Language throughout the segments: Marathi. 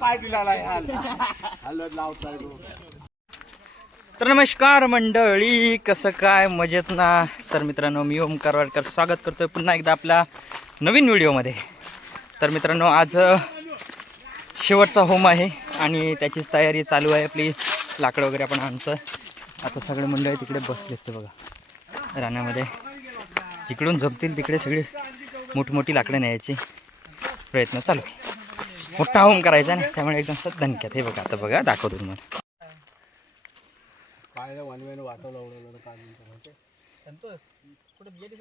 काय दिला हलत लावताय तो. तर नमस्कार मंडळी, कसं काय मजेत ना? तर मित्रांनो, मी ओमकार वाडकर स्वागत करतोय पुन्हा एकदा आपल्या नवीन व्हिडिओमध्ये. तर मित्रांनो, आज शेवटचा होम आहे आणि त्याचीच तयारी चालू आहे. आपली लाकडं वगैरे आपण आणतो. आता सगळे मंडळी तिकडे बसलेत ते बघा रानामध्ये. जिकडून जमतील तिकडे सगळी मोठमोठी लाकडं न्यायची प्रयत्न चालू आहे. मोठा होम करायचा नाही, त्यामुळे एकदम दणक्यात. हे बघा, आता बघा दाखवतो तुम्हाला. काय वनवेन वाटवलं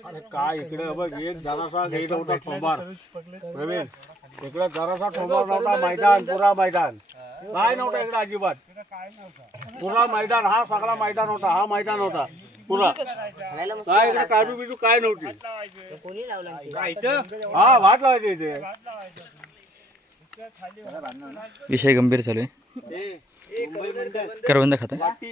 अरे काय इकडे बघ, एक जरासा गेट होता ठोंबार प्रवीण, इकडे जरासा ठोंबार नव्हता. मैदान पुरा मैदान काय नव्हतं इकडे अजिबात. पुरा मैदान, हा सगळा मैदान होता. हा मैदान होता पुरा. काय इकडे काजू बिजू काय नव्हती. हा वाट लावायची इथे. विषय गंभीर चालू आहे. करवंद खाता काढतो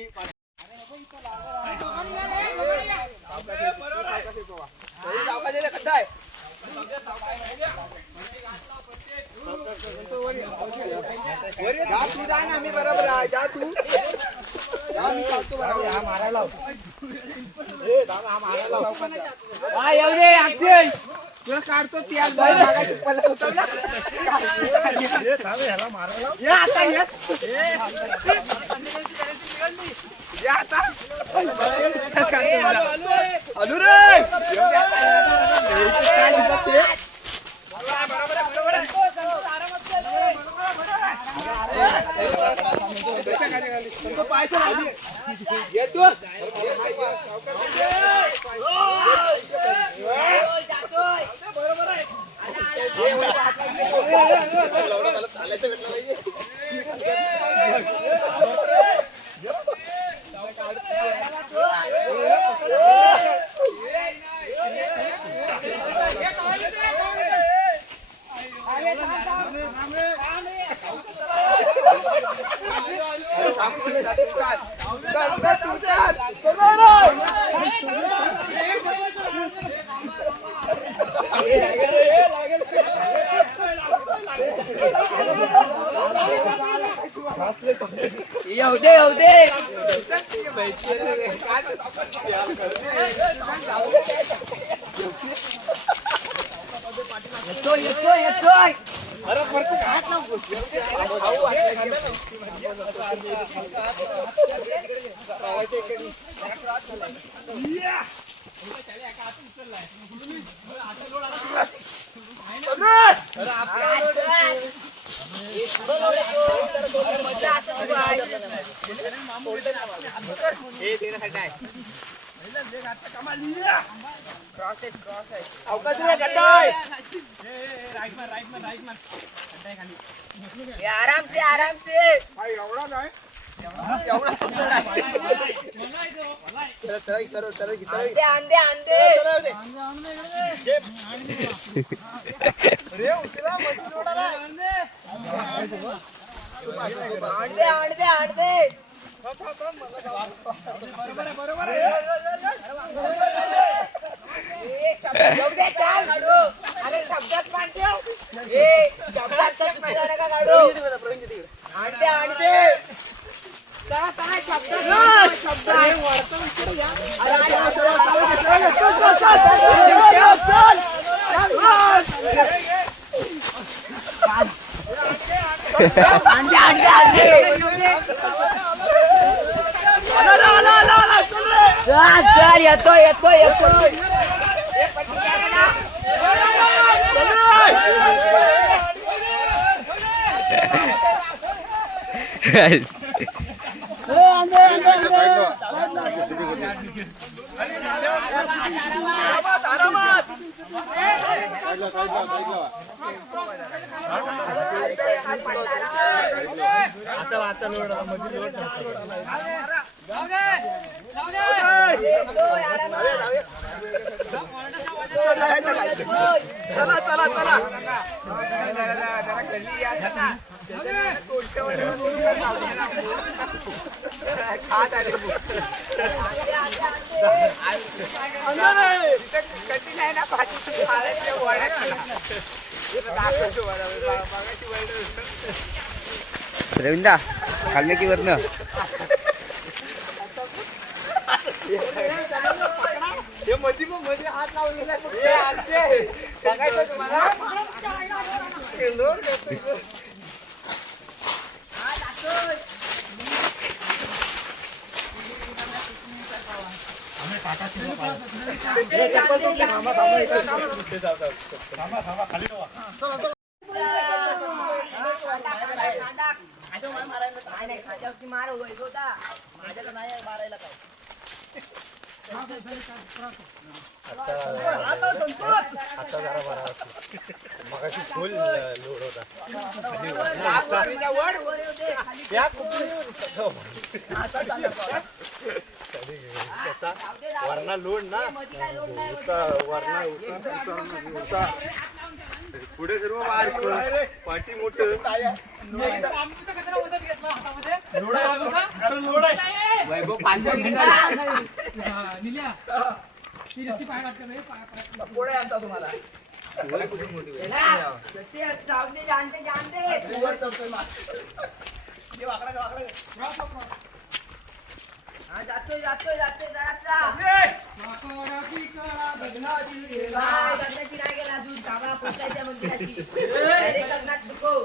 येऊ दे येऊ दे. येतोय येतोय येतोय. आराम से आराम से. एवढा नाही अंधे अंधे शब्दात मानतो का काढू आणते आणते. चल येतो येतो येतो. चला चला चला. रविंदा खाल्लं की वरनं वरना लोड ना पुढे सर्व पाठी मोठं जातोय जातोय जातोय जरासा नाही गेला अजून कामाला पोचायच्या मंदिराची करणार नको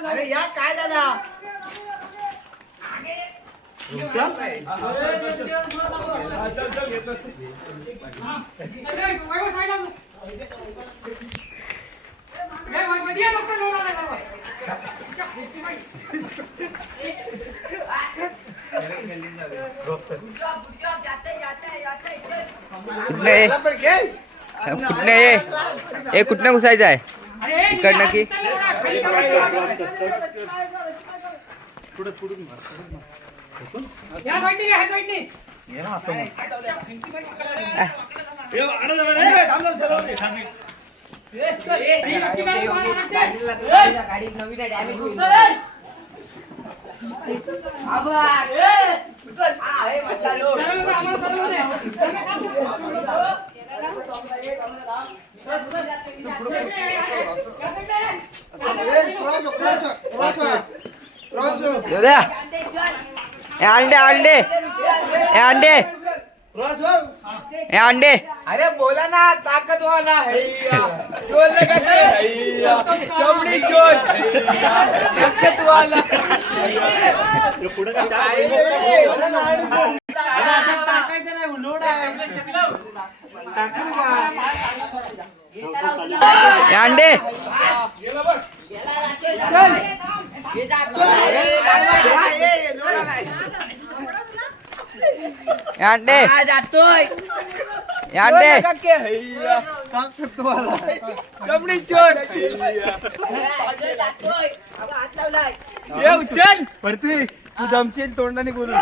अरे या काय झाला कुठने ये कुठने घुसायचं आहे इकडनं की गाडी नवीन डॅमेज होईल अंडे अंडे अंडे अंडे अरे बोला ना ताकद वाला चमड़ी चोर ताकद वाला टाकायचं नाही लोड आहे अंडे अंडे जातोय अंडे चमडी चोर जातोय हात लावलाय ये उचल परती तू जमशील तोंडाने बोलू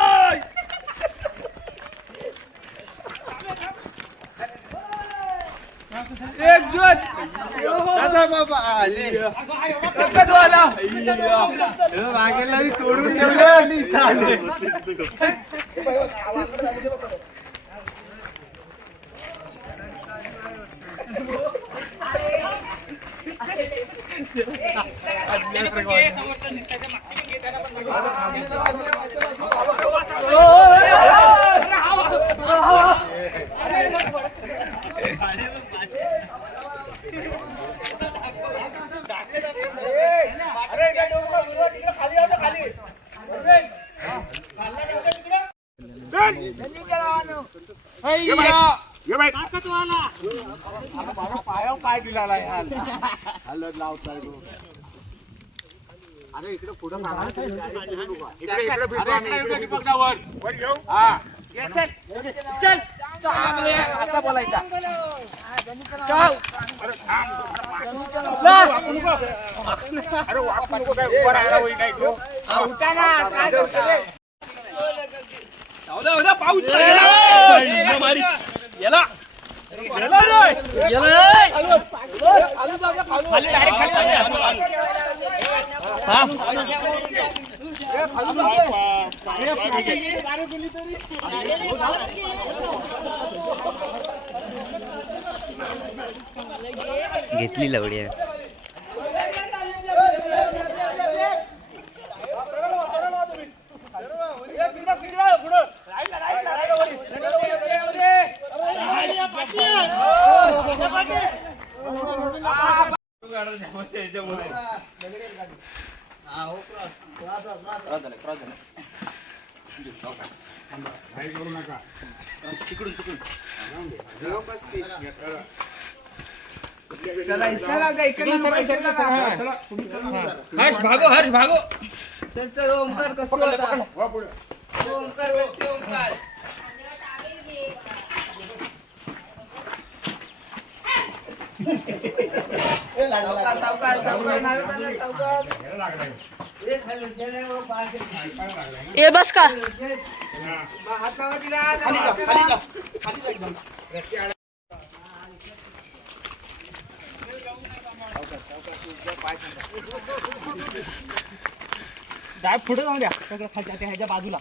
एकजूट दादा बाबा आले ताकद वाला मागेला तोडून ठेवलं आणि इथं आले काय दिला हलत लावताय अरे इकडे पुढे चल असा बोलायचा अरे वापरू नको काय उभा राहायला होई नाही तो उठा ना काय करतोय पाऊस याला खाली घेतली लवडी आहे. हर्ष भागो, हर्ष भागो. चल चल ओमकार कसं ओमकार वरती ओमकार सावकार सावकार सावकार ये बस का हातावर दिला जाय पुढे जाऊन द्या सगळं खालच्या ह्याच्या बाजूला.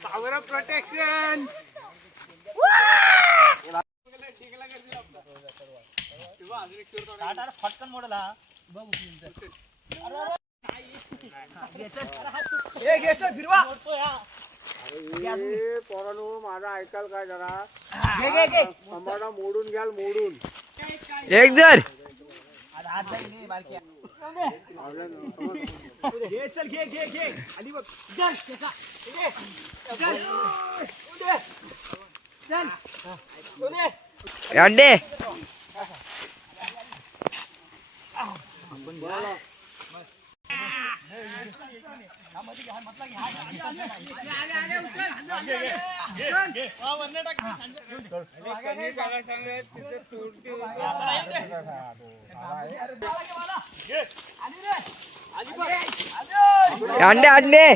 पॉवर ऑफ प्रोटेक्शन फटकन मोडला अरे पोरांनो माझा ऐकाल काय जरा आम्हाला मोडून घ्याल मोडून एक जर चल घे घे घे आली बघ अंडे अंडे अंडे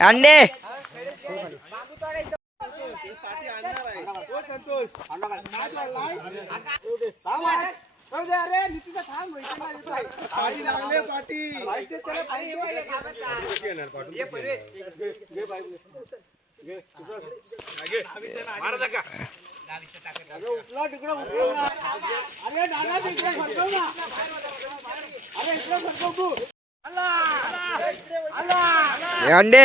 अंडे अंडे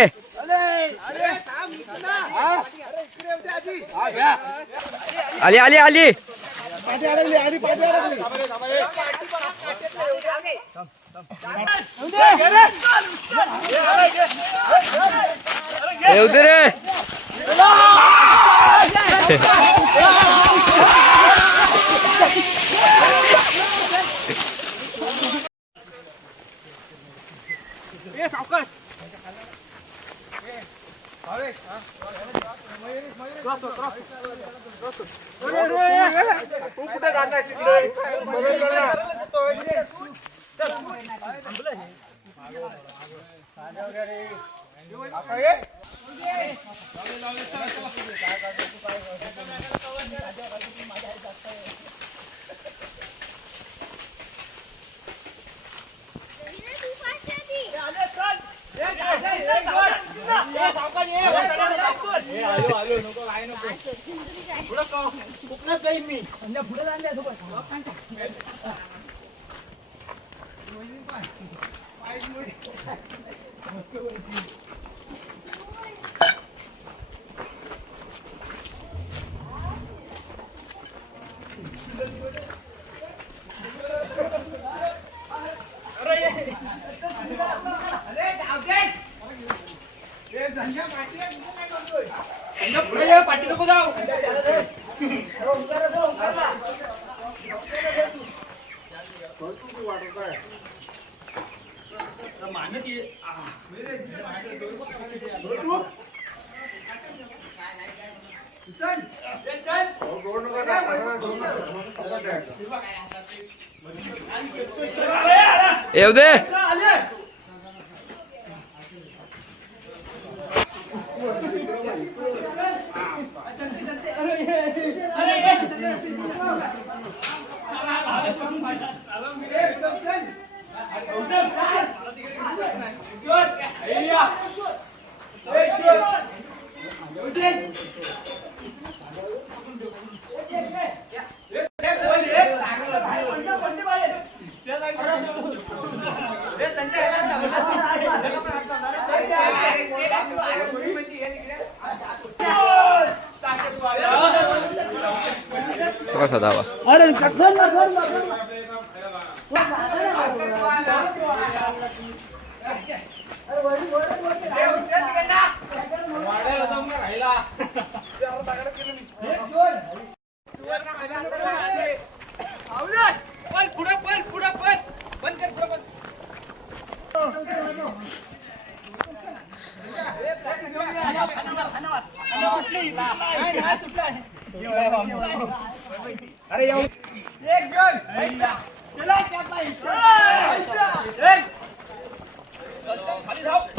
आली आली आली उधर पाठी नको जाऊ येऊ दे. कसा धावा चला